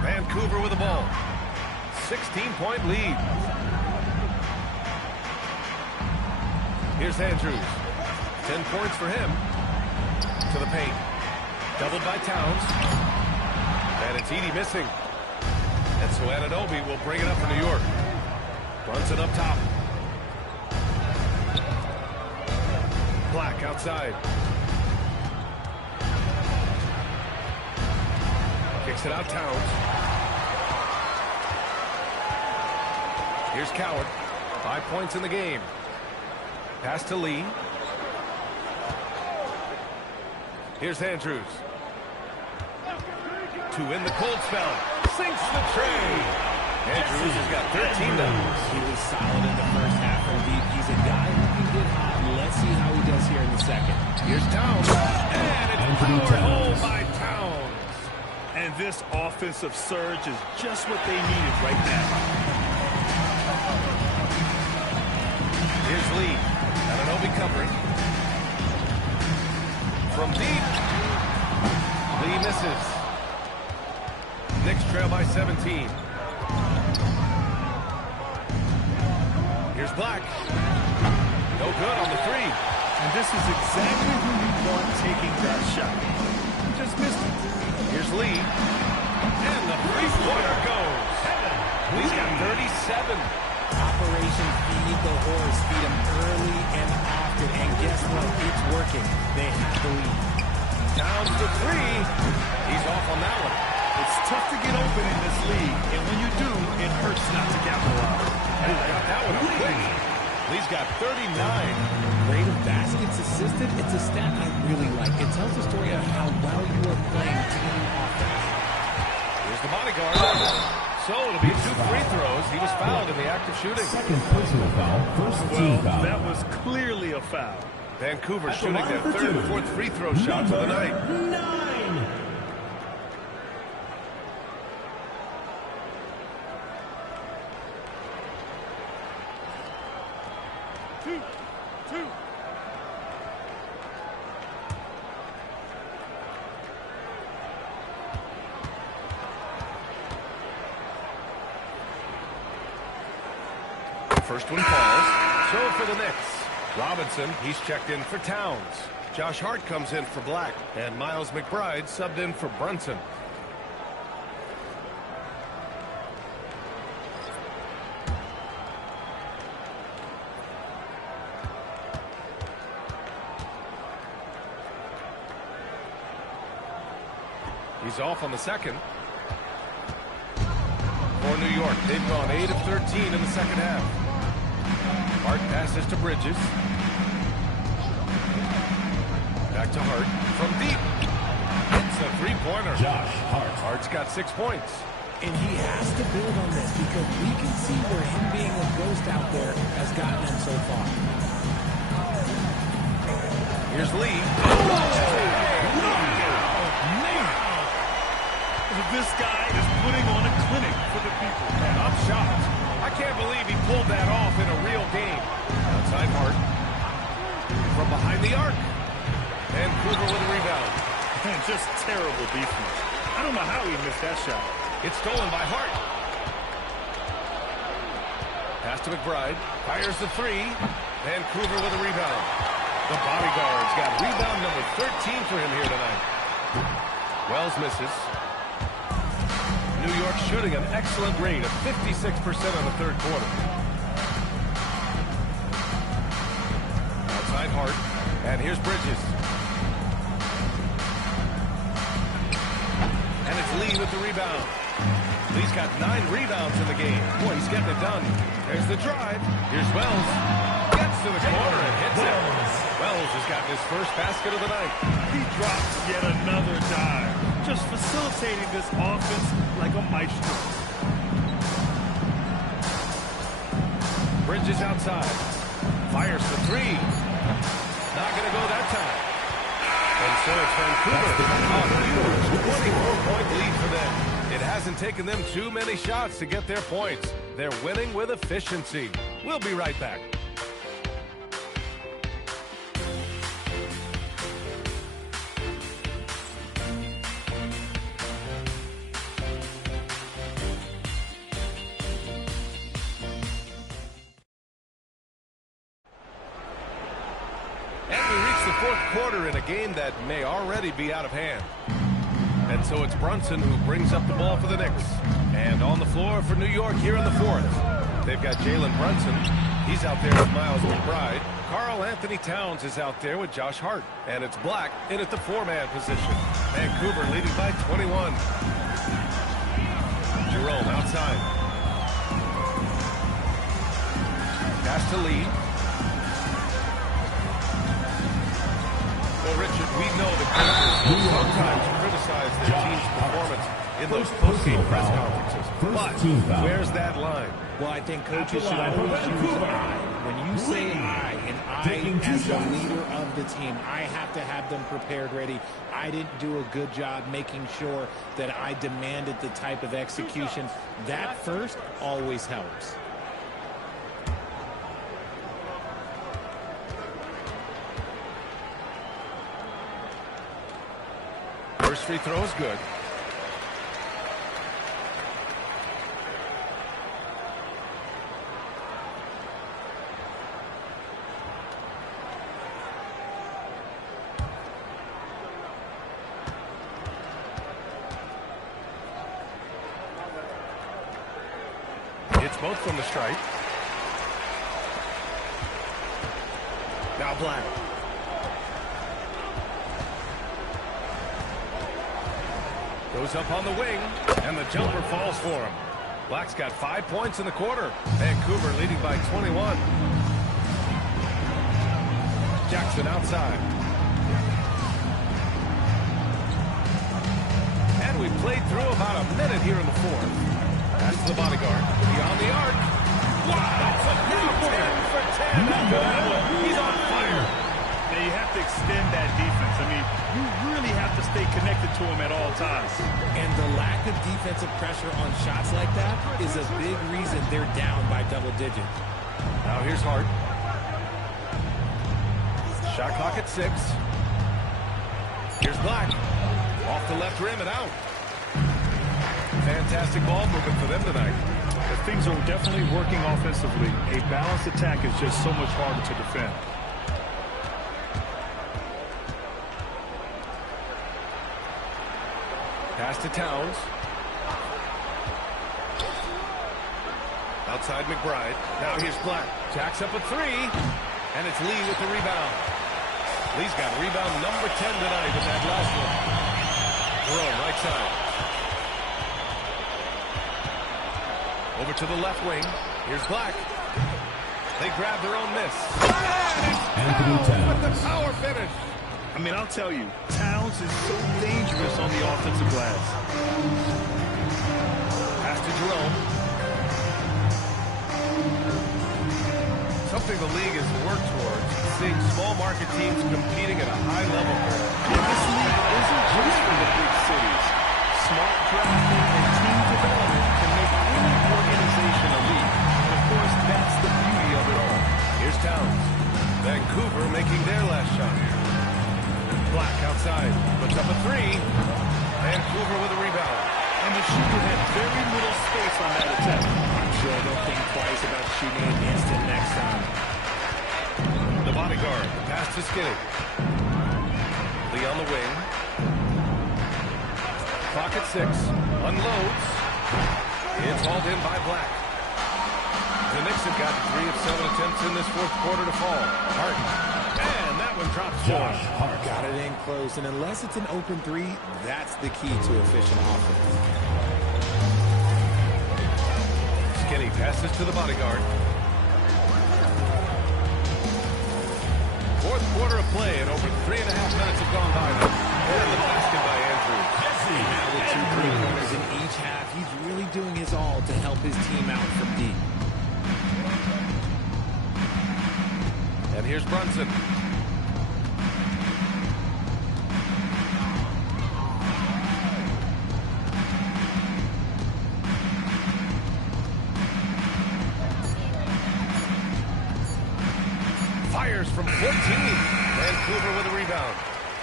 Vancouver with the ball. 16-point lead. Here's Andrews. 10 points for him. To the paint. Doubled by Towns. And it's Edey missing. And so Anunoby will bring it up for New York. Brunson up top. Black outside. Kicks it out Towns. Here's Coward. 5 points in the game. Pass to Lee. Here's Andrews. To win the cold spell. Sinks the tray. Andrews has got 13 now. He was solid in the first half from deep. He's a guy who can get hot. Let's see how he does here in the second. Here's Towns. And it's powered home by Towns. And this offensive surge is just what they needed right now. Here's Lee. Anunoby covering. From deep. Lee misses. Knicks trail by 17. Here's Black. No good on the three. And this is exactly who you want taking that shot. He just missed it. Here's Lee. And the three-pointer goes. Lee's got 37. Operation Feed the Horse. Feed him early and often. And guess what? It's working. They have the lead. Down to three. He's off on that one. It's tough to get open in this league. And when you do, it hurts not to capitalize. Got that one up quick. Lee's got 39. Rate of baskets assisted. It's a stat I really like. It tells the story of how well you are playing team offense. Here's the bodyguard. So it'll be 2 free throws. He was fouled in the act of shooting. Second personal foul, first team foul. That was clearly a foul. Vancouver shooting their 3rd and 4th free throw shots of the night. 9. 2. First one falls. So for the Knicks, Robinson, he's checked in for Towns. Josh Hart comes in for Black. And Miles McBride subbed in for Brunson. He's off on the second. for New York. They've gone 8 of 13 in the second half. Hart passes to Bridges. Back to Hart from deep. It's a three-pointer. Josh Hart. Hart's got 6 points. And he has to build on this because we can see where him being a ghost out there has gotten him so far. Here's Lee. This guy is putting on a clinic for the people. And I'm shocked. I can't believe he pulled that off in a real game. Outside Hart. From behind the arc. Vancouver with a rebound. And just terrible defense. I don't know how he missed that shot. It's stolen by Hart. Pass to McBride. Fires the three. Vancouver with a rebound. The bodyguard's got rebound number 13 for him here tonight. Wells misses. New York shooting an excellent rate of 56% in the third quarter. Outside Hart. And here's Bridges. And it's Lee with the rebound. Lee's got 9 rebounds in the game. Boy, he's getting it done. There's the drive. Here's Wells. Gets to the corner and hits it. Wells has gotten his first basket of the night. He drops yet another dive. Just facilitating this offense like a maestro. Bridges outside. Fires the three. Not going to go that time. And so it's Vancouver. A huge 24-point lead for them. It hasn't taken them too many shots to get their points. They're winning with efficiency. We'll be right back. In a game that may already be out of hand. And so it's Brunson who brings up the ball for the Knicks. And on the floor for New York here in the fourth. They've got Jalen Brunson. He's out there with Miles McBride. Karl Anthony Towns is out there with Josh Hart. And it's Black in at the 4-man position. Vancouver leading by 21. Jerome outside. Pass to Lee. Well, Richard, we know the coaches sometimes criticize their team's performance in those post-game press conferences. But where's that line? Well, I think coaches should always use I. When you say I, and I as the leader of the team, I have to have them prepared ready. I didn't do a good job making sure that I demanded the type of execution. That first always helps. First free throw is good. It's both from the stripe. Now Black. Goes up on the wing, and the jumper falls for him. Black's got 5 points in the quarter. Vancouver leading by 21. Jackson outside. And we played through about a minute here in the fourth. That's the bodyguard. Beyond the arc. Wow! Now 10 for 10 after that one. He's on fire. Now you have to extend that defense. I mean, you really have to stay connected to him at all times. And the lack of defensive pressure on shots like that is a big reason they're down by double digits. Now here's Hart. Shot clock at 6. Here's Black. Off the left rim and out. Fantastic ball movement for them tonight. Things are definitely working offensively. A balanced attack is just so much harder to defend. Pass to Towns. Outside McBride. Now here's Black. Jacks up a 3. And it's Lee with the rebound. Lee's got rebound number 10 tonight in that last one. Jerome right side. Over to the left wing. Here's Black. They grab their own miss. Anthony Towns. With the power finish. I mean, I'll tell you, Towns is so dangerous on the offensive glass. Pass to Jerome. Something the league has worked towards, seeing small market teams competing at a high level. This league isn't just for the big cities. Smart drafting and team development can make any organization elite. And of course, that's the beauty of it all. Here's Towns. Vancouver making their last shot. Black outside, puts up a three. Vancouver with a rebound. And the shooter had very little space on that attempt. I'm sure they'll think twice about shooting an instant next time. The bodyguard, the pass to Skinny. Lee on the wing. Clock at 6. Unloads. It's hauled in by Black. The Knicks have got 3 of 7 attempts in this fourth quarter to fall. Hart. And that one drops Josh Hart. Got it in close, and unless it's an open three, that's the key to efficient offense. Skinny passes to the bodyguard. Fourth quarter of play, and over 3.5 minutes have gone by now. And the basket by Andrews. Now with 2 3-pointers in each half, he's really doing his all to help his team out from deep. And here's Brunson. Fires from 14. Vancouver with a rebound.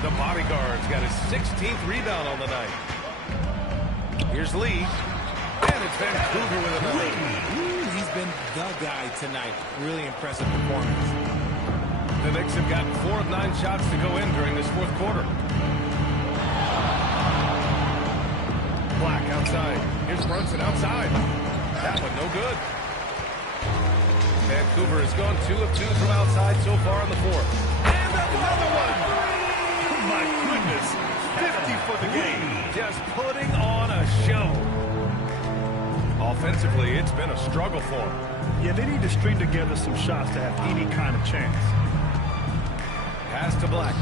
The bodyguard's got his 16th rebound on the night. Here's Lee. And it's Vancouver with another. He's been the guy tonight. Really impressive performance. The Knicks have gotten 4 of 9 shots to go in during this fourth quarter. Black outside. Here's Brunson outside. That one no good. Vancouver has gone 2 of 2 from outside so far in the fourth. And another one! Oh my goodness, 50 for the game. Just putting on a show. Offensively, it's been a struggle for them. Yeah, they need to string together some shots to have any kind of chance. Pass to Black.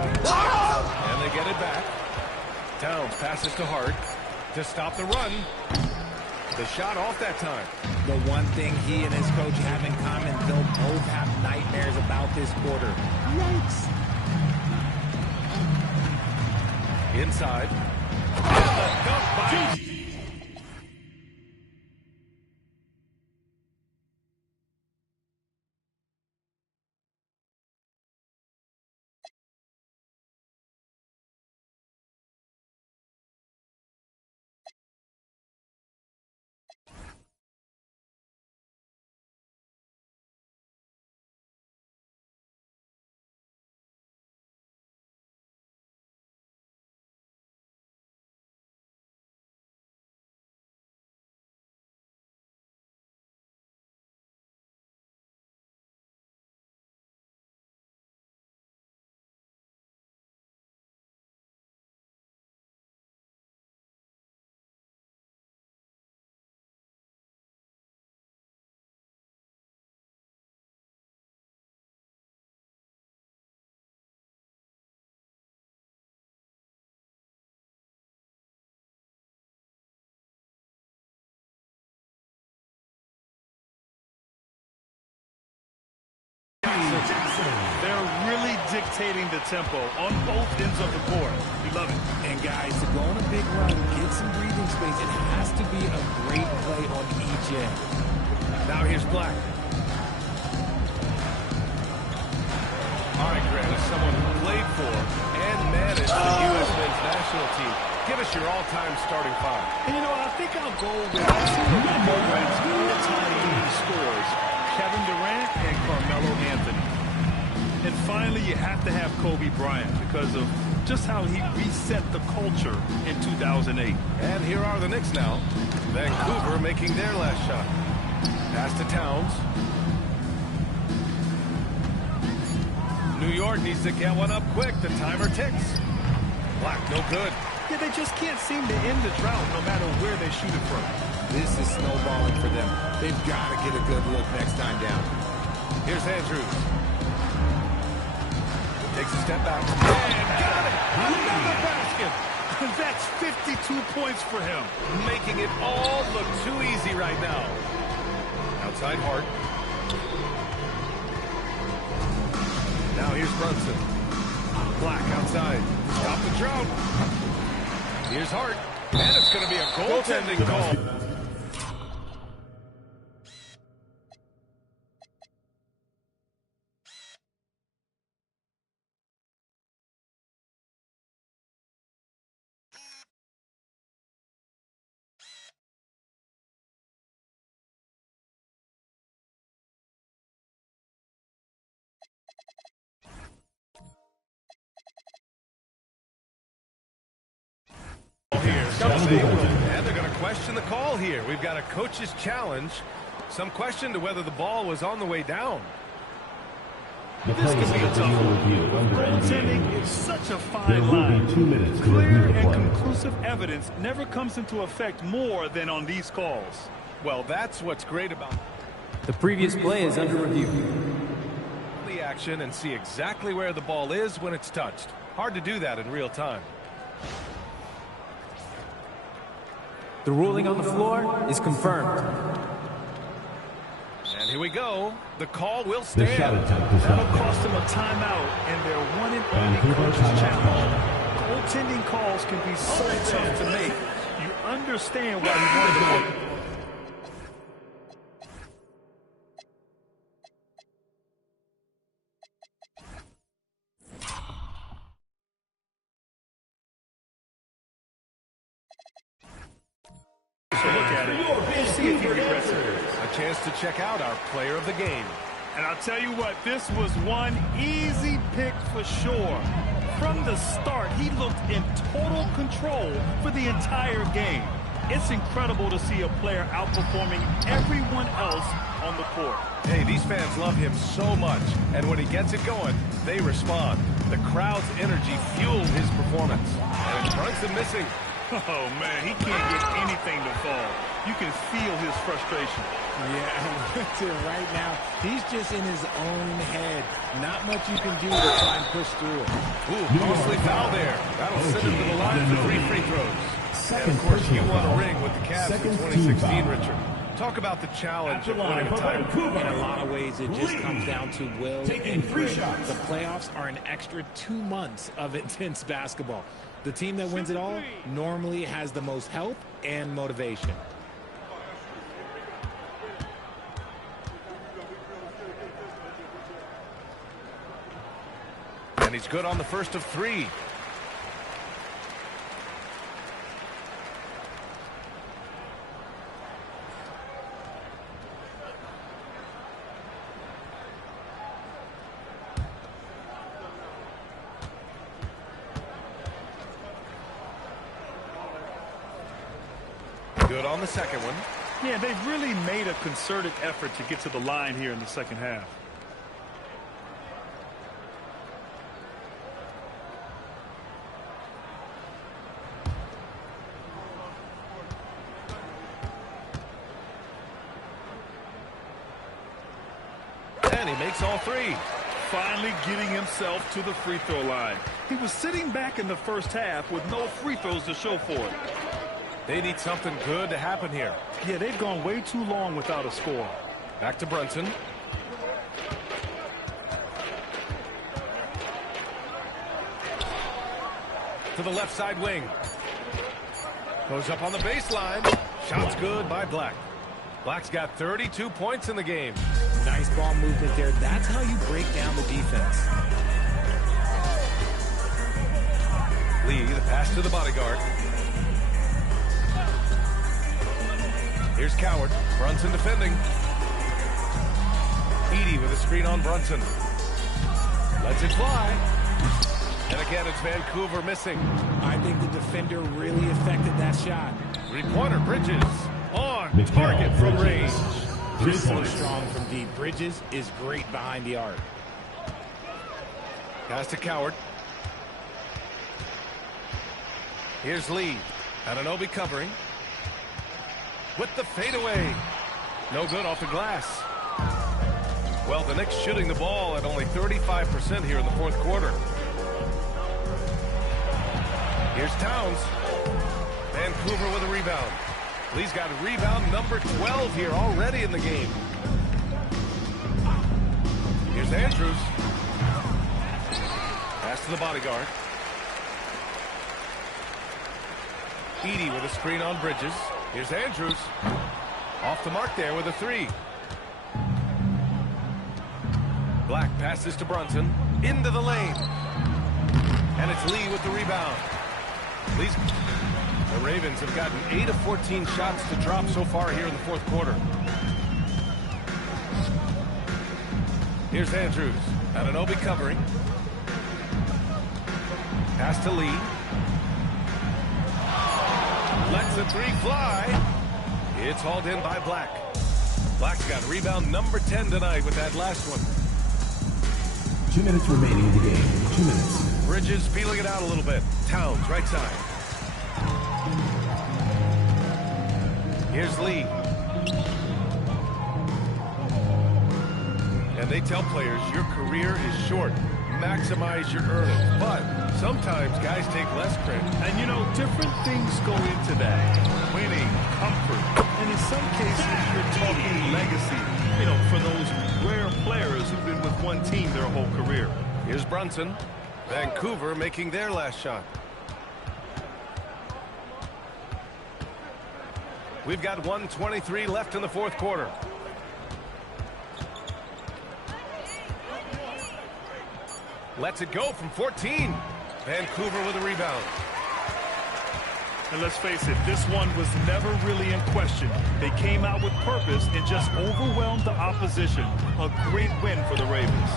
And they get it back. Towns passes to Hart to stop the run. The shot off that time. The one thing he and his coach have in common, they'll both have nightmares about this quarter. Yikes. Inside. And the dunk by... They're really dictating the tempo on both ends of the court. We love it. And guys, to go on a big run, get some breathing space, it has to be a great play on each end. Now here's Black. All right, Grant, as someone who played for and managed the U.S. men's national team, give us your all-time starting 5. And you know, I think I'll go with all-time leading scorers, Kevin Durant and Carmelo Anthony. And finally, you have to have Kobe Bryant because of just how he reset the culture in 2008. And here are the Knicks now. Vancouver making their last shot. Pass to Towns. New York needs to get one up quick. The timer ticks. Black, no good. Yeah, they just can't seem to end the drought no matter where they shoot it from. This is snowballing for them. They've got to get a good look next time down. Here's Andrews. Takes a step back. And got it! Another basket! That's 52 points for him. Making it all look too easy right now. Outside Hart. Now here's Brunson. Black outside. Stop the drought. Here's Hart. And it's going to be a goaltending call. And they're going to question the call here. We've got a coach's challenge. Some question to whether the ball was on the way down. This could be a tough one. Goaltending is such a fine line. 2 minutes to Clear review the and play. conclusive evidence never comes into effect more than on these calls. Well, that's what's great about The previous play is under review. the action and see exactly where the ball is when it's touched. Hard to do that in real time. The ruling on the floor is confirmed. And here we go. The call will The stand. shot attempt is That'll not cost there. them a timeout and their one and Vancouver only coach's timeout challenge. Goaltending calls can be so tough to make. You understand why he wanted to make. So look at it. See if he regrets it. A chance to check out our player of the game. And I'll tell you what, this was one easy pick for sure. From the start, he looked in total control for the entire game. It's incredible to see a player outperforming everyone else on the court. Hey, these fans love him so much, and when he gets it going, they respond. The crowd's energy fueled his performance. And Brunson missing. Oh, man, he can't get anything to fall. You can feel his frustration. Yeah, right now, he's just in his own head. Not much you can do to try and push through it. Ooh, costly foul there. That'll send him to the line for 3 free throws. And, of course, you won a ring with the Cavs in 2016, Richard. Talk about the challenge of winning a title. In a lot of ways, it just comes down to will and grit. The playoffs are an extra 2 months of intense basketball. The team that wins it all normally has the most help and motivation. And he's good on the first of 3. Good on the second one. Yeah, they've really made a concerted effort to get to the line here in the second half. And he makes all 3. Finally getting himself to the free throw line. He was sitting back in the first half with no free throws to show for it. They need something good to happen here. Yeah, they've gone way too long without a score. Back to Brunson. To the left side wing. Goes up on the baseline. Shot's good by Black. Black's got 32 points in the game. Nice ball movement there. That's how you break down the defense. Lee, the pass to the bodyguard. Here's Coward. Brunson defending. Edey with a screen on Brunson. Lets it fly. And again, it's Vancouver missing. I think the defender really affected that shot. Three-pointer, Bridges. On target from range. So strong from deep. Bridges is great behind the arc. Pass to Coward. Here's Lee. Anunoby covering. With the fadeaway. No good off the glass. Well, the Knicks shooting the ball at only 35% here in the fourth quarter. Here's Towns. Vancouver with a rebound. Lee's got a rebound number 12 here already in the game. Here's Andrews. Pass to the bodyguard. Edey with a screen on Bridges. Here's Andrews. Off the mark there with a three. Black passes to Brunson. Into the lane. And it's Lee with the rebound. The Ravens have gotten 8 of 14 shots to drop so far here in the fourth quarter. Here's Andrews. Anunoby covering. Pass to Lee. Lets the three fly. It's hauled in by Black. Black's got rebound number 10 tonight with that last one. 2 minutes remaining in the game. 2 minutes. Bridges feeling it out a little bit. Towns, right side. Here's Lee. And they tell players your career is short. Maximize your earnings. But sometimes guys take less credit. And you know, different things go into that. Winning, comfort, and in some cases you're talking legacy. You know, for those rare players who've been with one team their whole career. Here's Brunson. Vancouver making their last shot. We've got 1:23 left in the fourth quarter. Lets it go from 14. Vancouver with a rebound. And let's face it, this one was never really in question. They came out with purpose and just overwhelmed the opposition. A great win for the Ravens.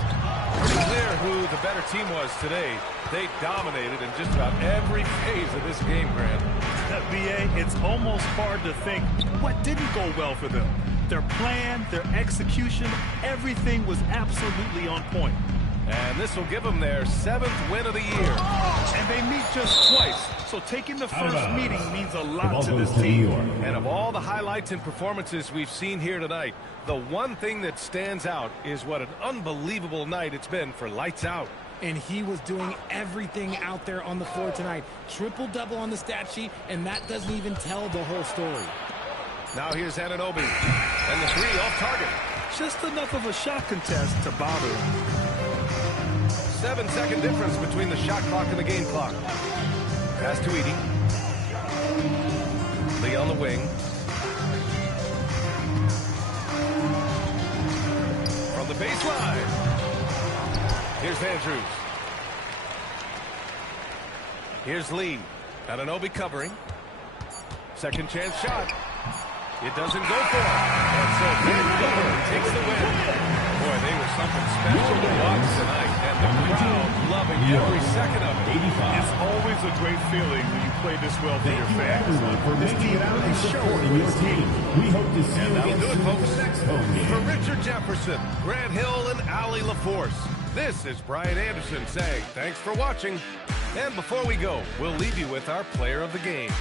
Pretty clear who the better team was today. They dominated in just about every phase of this game, Grant. BA, it's almost hard to think what didn't go well for them. Their plan, their execution, everything was absolutely on point. And this will give them their 7th win of the year. And they meet just twice, so taking the first meeting means a lot to this team. And of all the highlights and performances we've seen here tonight, the one thing that stands out is what an unbelievable night it's been for Lights Out. And he was doing everything out there on the floor tonight. Triple-double on the stat sheet, and that doesn't even tell the whole story. Now here's Anunoby. And the three off target. Just enough of a shot contest to bother him. 7-second difference between the shot clock and the game clock. Pass to Edey. Lee on the wing. From the baseline. Here's Andrews. Here's Lee. Anunoby covering. Second chance shot. It doesn't go for it. And so Vancouver takes the win. Boy, they were something special to watch tonight. And the crowd loving every second of it. It's always a great feeling when you play this well for your fans. This team really supporting your team. We hope to see you that'll do it, folks. next home game. For Richard Jefferson, Grant Hill, and Allie LaForce, this is Brian Anderson saying thanks for watching. And before we go, we'll leave you with our player of the game.